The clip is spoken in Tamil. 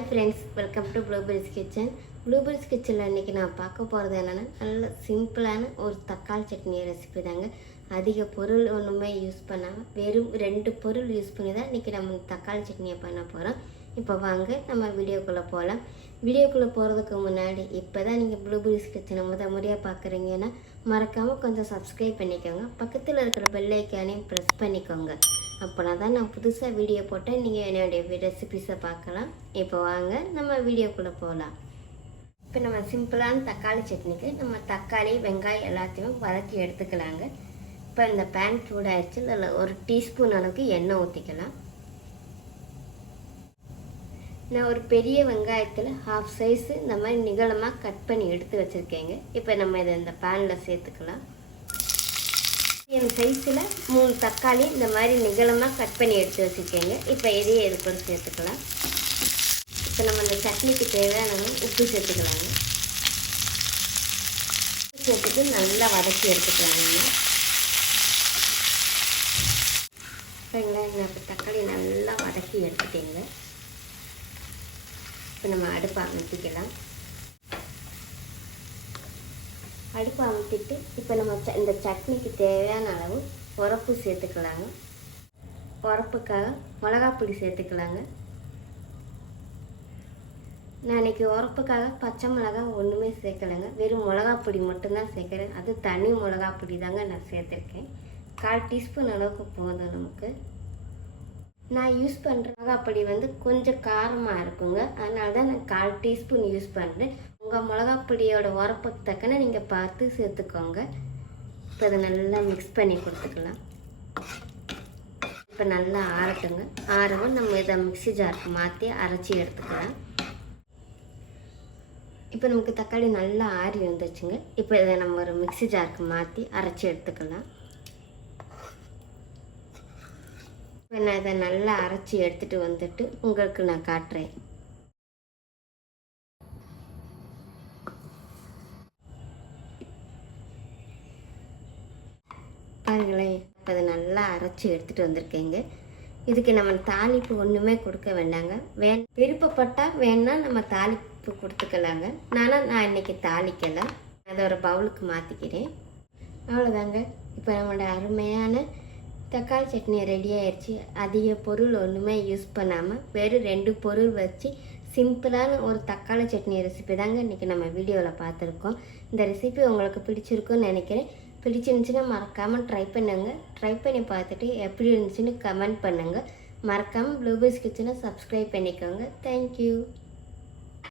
Hi friends, welcome to blueberries kitchen. Blueberries கிச்சனில் இன்றைக்கி நான் பார்க்க போகிறது என்னென்னா, நல்ல சிம்பிளான ஒரு தக்காளி சட்னி ரெசிபி தாங்க. அதிக பொருள் ஒன்றுமே யூஸ் பண்ணாமல் வெறும் 2 பொருள் யூஸ் பண்ணி தான் இன்றைக்கி நம்ம தக்காளி சட்னியை பண்ண போகிறோம். இப்போ வாங்க நம்ம வீடியோக்குள்ளே போகலாம். வீடியோக்குள்ளே போகிறதுக்கு முன்னாடி இப்போ தான் நீங்கள் ப்ளூபெரிஸ் கிச்சனை முறையாக பார்க்குறீங்கன்னா மறக்காமல் கொஞ்சம் சப்ஸ்கிரைப் பண்ணிக்கோங்க. பக்கத்தில் இருக்கிற பெல் ஐக்கானையும் ப்ரெஸ் பண்ணிக்கோங்க. அப்போனா தான் நான் புதுசாக வீடியோ போட்டேன் நீங்கள் என்னுடைய ரெசிபிஸை பார்க்கலாம். இப்போ வாங்க நம்ம வீடியோக்குள்ளே போகலாம். இப்போ நம்ம சிம்பிளான தக்காளி சட்னிக்கு நம்ம தக்காளி வெங்காயம் எல்லாத்தையும் வதக்கி எடுத்துக்கலாங்க. இப்போ இந்த பேன் சூடாகிடுச்சு. அதில் 1 டீஸ்பூன் அளவுக்கு எண்ணெய் ஊற்றிக்கலாம். நான் ஒரு பெரிய வெங்காயத்தில் ஹாஃப் சைஸு இந்த மாதிரி நிகழமாக கட் பண்ணி எடுத்து வச்சுருக்கேங்க. இப்போ நம்ம இதை இந்த பேனில் சேர்த்துக்கலாம். என் சைஸில் 3 தக்காளி இந்த மாதிரி நிகழமாக கட் பண்ணி எடுத்து வச்சுருக்கேங்க. இப்போ இதையே இது கூட சேர்த்துக்கலாம். இப்போ நம்ம இந்த சட்னிக்கு தேவையான உப்பு சேர்த்துக்கலாங்க. சேர்த்துட்டு நல்லா வதக்கி எடுத்துக்கலாங்க. வெங்காயம் இப்போ தக்காளி நல்லா வதக்கி எடுத்துட்டேங்க. இப்போ நம்ம அடுப்பை அமைத்திக்கலாம். அடுப்பை அமுத்திட்டு இப்போ நம்ம இந்த சட்னிக்கு தேவையான அளவு உரப்பு சேர்த்துக்கலாங்க. உரப்புக்காக மிளகாப்பொடி சேர்த்துக்கலாங்க. நான் இன்றைக்கி உரப்புக்காக பச்சை மிளகாய் ஒன்றுமே சேர்க்கலைங்க. வெறும் மிளகாப்பொடி மட்டும்தான் சேர்க்குறேன். அது தனி மிளகாப்பொடி தாங்க நான் சேர்த்துருக்கேன். 1/4 டீஸ்பூன் அளவுக்கு போதும் நமக்கு. நான் யூஸ் பண்ணுற மிளகாப்பொடி கொஞ்சம் காரமாக இருக்குங்க. அதனால தான் நான் 1/4 டீஸ்பூன் யூஸ் பண்ணுறேன். உங்கள் மிளகாப்பொடியோட உரப்புக்கு தக்கன நீங்கள் பார்த்து சேர்த்துக்கோங்க. இப்போ அதை நல்லா மிக்ஸ் பண்ணி கொடுத்துக்கலாம். இப்போ நல்லா ஆறட்டுங்க. ஆறவும் நம்ம இதை மிக்ஸி ஜாருக்கு மாற்றி அரைச்சி எடுத்துக்கலாம். இப்போ நமக்கு தக்காளி நல்லா ஆறி வந்துச்சுங்க. இப்போ இதை நம்ம ஒரு மிக்ஸி ஜாருக்கு மாற்றி அரைச்சி எடுத்துக்கலாம். இப்போ நான் இதை நல்லா அரைச்சி எடுத்துகிட்டு வந்துட்டு உங்களுக்கு நான் காட்டுறேன். பாருங்களேன், இப்போ அதை நல்லா அரைச்சி எடுத்துகிட்டு வந்திருக்கேங்க. இதுக்கு நம்ம தாளிப்பு ஒன்றுமே கொடுக்க வேண்டாங்க. விருப்பப்பட்டால் வேணால் நம்ம தாளிப்பு கொடுத்துக்கலாங்க. நான் இன்றைக்கி தாளிக்கலை. அதை ஒரு பவுலுக்கு மாற்றிக்கிறேன். அவ்வளோதாங்க. இப்போ நம்மளோட அருமையான தக்காளி சட்னி ரெடி ஆயிடுச்சு. அதிக பொருள் ஒன்றுமே யூஸ் பண்ணாமல் வெறும் 2 பொருள் வச்சு சிம்பிளான ஒரு தக்காளி சட்னி ரெசிபி தாங்க இன்றைக்கி நம்ம வீடியோவில் பார்த்துருக்கோம். இந்த ரெசிபி உங்களுக்கு பிடிச்சிருக்குன்னு நினைக்கிறேன். பிடிச்சிருந்துச்சுன்னா மறக்காமல் ட்ரை பண்ணுங்கள். ட்ரை பண்ணி பார்த்துட்டு எப்படி இருந்துச்சுன்னு கமெண்ட் பண்ணுங்கள். மறக்காமல் ப்ளூபெரிஸ் கிச்சனை சப்ஸ்கிரைப் பண்ணிக்கோங்க. தேங்க்யூ.